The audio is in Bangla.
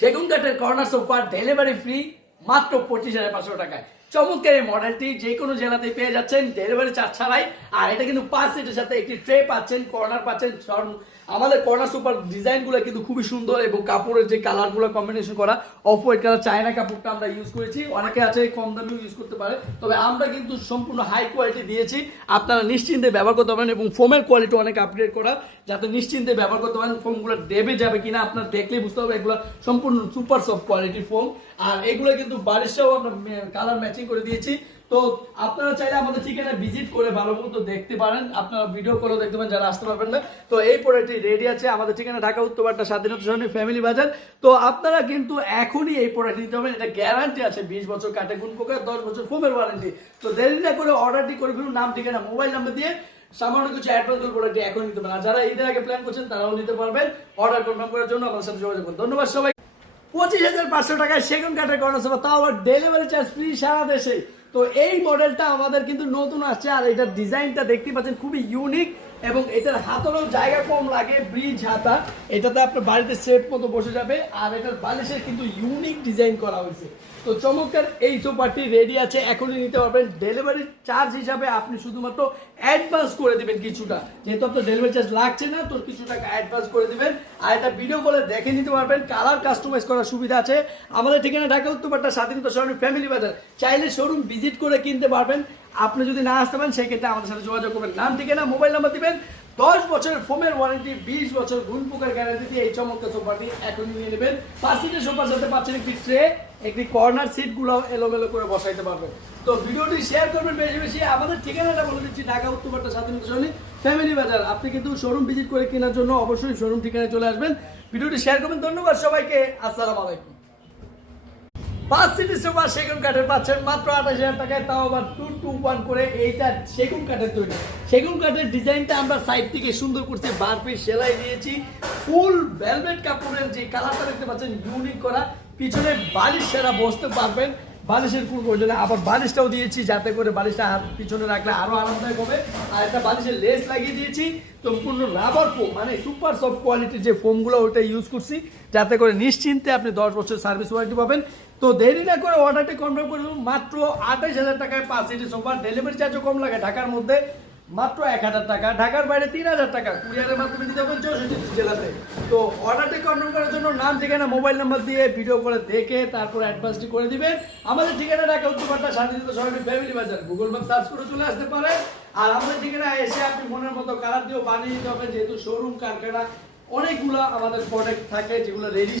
সেগুন কাঠের কর্নার সোফা ডেলিভারি ফ্রি মাত্র 25,500 টাকায়। চমৎকার এই মডেলটি যে কোনো জেলাতে পেয়ে যাচ্ছেন ডেলিভারি চার্জ ছাড়াই। আর এটা কিন্তু 5 সিটের সাথে একটি ট্রে পাচ্ছেন, কর্নার পাচ্ছেন। আমাদের কর্নার সোফার ডিজাইনগুলো কিন্তু খুবই সুন্দর এবং কাপড়ের যে কালারগুলো কম্বিনেশন করা অফ হোয়াইট কালার চায়না কাপড়টা আমরা ইউজ করেছি। অনেকে আছে কম দামেও ইউজ করতে পারে, তবে আমরা কিন্তু সম্পূর্ণ হাই কোয়ালিটি দিয়েছি। আপনারা নিশ্চিন্তে ব্যবহার করতে পারেন এবং ফোমের কোয়ালিটি অনেক আপগ্রেড করা, যাতে নিশ্চিন্তে ব্যবহার করতে পারেন। ফোমগুলো দেবে যাবে কিনা আপনার দেখলেই বুঝতে হবে, এগুলো সম্পূর্ণ সুপার সফট কোয়ালিটির ফোম। আর এগুলো কিন্তু বারিশটাও আমরা কালার ম্যাচিং করে দিয়েছি। তো আপনারা চাইলে আমাদের ঠিকানা ভিজিট করে ভালো মতো দেখতে পারেন, আপনারা ভিডিও কলেও দেখতে পারেন যারা আসতে পারবেন না। তো এই প্রোডাক্টটি রেডি আছে, আমাদের ঠিকানা ঢাকা উত্তরপাড়া স্বাধীনতা সরণি ফ্যামিলি বাজার। তো আপনারা কিন্তু এখনই এই প্রোডাক্ট নিতে হবেন, এটা গ্যারান্টি আছে 20 বছর কাটে গুণ পোকা, 10 বছর ফোমের ওয়ারেন্টি। তো দেরি না করে অর্ডারটি করে ফেলুন, নাম ঠিকানা মোবাইল নাম্বার দিয়ে সামান্য কিছু অ্যাডভান্স প্রোডাক্টটি এখন নিতে পারেন। আর যারা ঈদের আগে প্ল্যান করছেন তারাও নিতে পারবেন। অর্ডার কনফার্ম করার জন্য আমাদের সাথে যোগাযোগ করুন। ধন্যবাদ সবাই। 25,500 টাকায় সেগুন কাঠের কর্নার সোফা, তাও আবার ডেলিভারি চার্জ ফ্রি সারা দেশে। তো এই মডেলটা আমাদের কিন্তু নতুন আসছে, আর এটার ডিজাইনটা দেখতে পাচ্ছেন খুবই ইউনিক এবং এটার হাতেরও জায়গা কম লাগে, ব্রিজ হাতা। এটাতে আপনার বাড়িতে সেট মতো বসে যাবে। আর এটার বালিশের কিন্তু ইউনিক ডিজাইন করা হয়েছে। তো চমৎকার এই সোফাটি রেডি আছে, এখনই নিতে পারবেন। ডেলিভারি চার্জ হিসাবে আপনি শুধুমাত্র অ্যাডভান্স করে দিবেন কিছুটা, যেহেতু আপনার ডেলিভারি চার্জ লাগছে না, তো কিছু টাকা অ্যাডভান্স করে দিবেন। আর এটা ভিডিও কলে দেখে নিতে পারবেন, কালার কাস্টমাইজ করার সুবিধা আছে। আমাদের ঠিকানা ঢাকা উত্তরপাড়া স্বাধীনতা সরণি ফ্যামিলি বাজার। চাইলে শোরুম ভিজিট করে কিনতে পারবেন। আপনি যদি না আসতে পারেন সেক্ষেত্রে আমাদের সাথে যোগাযোগ করবেন, নাম ঠিকানা মোবাইল নাম্বার দিবেন। 10 বছরের ফোমের ওয়ারেন্টি, 20 বছর গুণ পোকার গ্যারান্টি দিয়ে এই চমৎকার সোফাটি এখন নিয়ে নেবেন। 5 সিটের সোফার সাথে পাচ্ছেন একটি ট্রে, একটি কর্নার সিট গুলো এলোমেলো করে বসাইতে পারবেন। তো ভিডিওটি শেয়ার করবেন বেশি বেশি। আমাদের ঠিকানাটা বলে দিচ্ছি, ঢাকা উত্তরপাড়া স্বাধীনতা সরণি ফ্যামিলি বাজার। আপনি কিন্তু শোরুম ভিজিট করে কেনার জন্য অবশ্যই শোরুম ঠিকানায় চলে আসবেন। ভিডিওটি শেয়ার করবেন। ধন্যবাদ সবাইকে। আসসালামু আলাইকুম। 5 সিটের সোফা সেগুন কাঠের পাচ্ছেন মাত্র 28,000 টাকায়, তাও আবার 2-2-1 করে। এইটা সেগুন কাঠের তৈরি। সেগুন কাঠের ডিজাইনটা আমরা সাইড থেকে সুন্দর করছি, বারপিস সেলাই দিয়েছি। ফুল ভেলভেট কাপড়ের যে কালারটা দেখতে পাচ্ছেন ইউনিক করা। পিছনে বালিশ সেরা বসতে পারবেন, বালিশের কোনো প্রয়োজন নেই। আবার বালিশটাও দিয়েছি যাতে করে বালিশটা হাত পিছনে রাখলে আরো আরামদায়ক হবে। আর একটা বালিশের লেস লাগিয়ে দিয়েছি, সম্পূর্ণ রাবার ফোম, মানে সুপার সফট কোয়ালিটির যে ফোমগুলো ওইটা ইউজ করছি, যাতে করে নিশ্চিন্তে আপনি 10 বছর সার্ভিস ওয়ারেন্টি পাবেন। তো দেরি না করে অর্ডারটি কনফার্ম করে দেবো মাত্র 28,000 টাকায় 5 সিটের সোফা। ডেলিভারি চার্জও কম লাগে, ঢাকার মধ্যে মাত্র 1,000 টাকা, ঢাকার বাইরে 3,000 টাকা, কুরিয়ারের মাধ্যমে দিতে হবে 64 জেলাতে। তো অর্ডারটি কনফার্ম করার জন্য নাম ঠিকানা মোবাইল নাম্বার দিয়ে ভিডিও করে দেখে তারপর অ্যাডভান্সটি করে দিবেন। আমাদের ঠিকানা ঢাকা উত্তরপাড়া স্বাধীনতা সরণি ফ্যামিলি বাজার। গুগল ম্যাপ সার্চ করে চলে আসতে পারে। আর আমাদের ঠিকানা এসে আপনি মনের মতো কালার দিয়েও বানিয়ে দিতে হবে, যেহেতু শোরুম কারখানা অনেকগুলো আমাদের প্রোডাক্ট থাকে যেগুলো রেডি।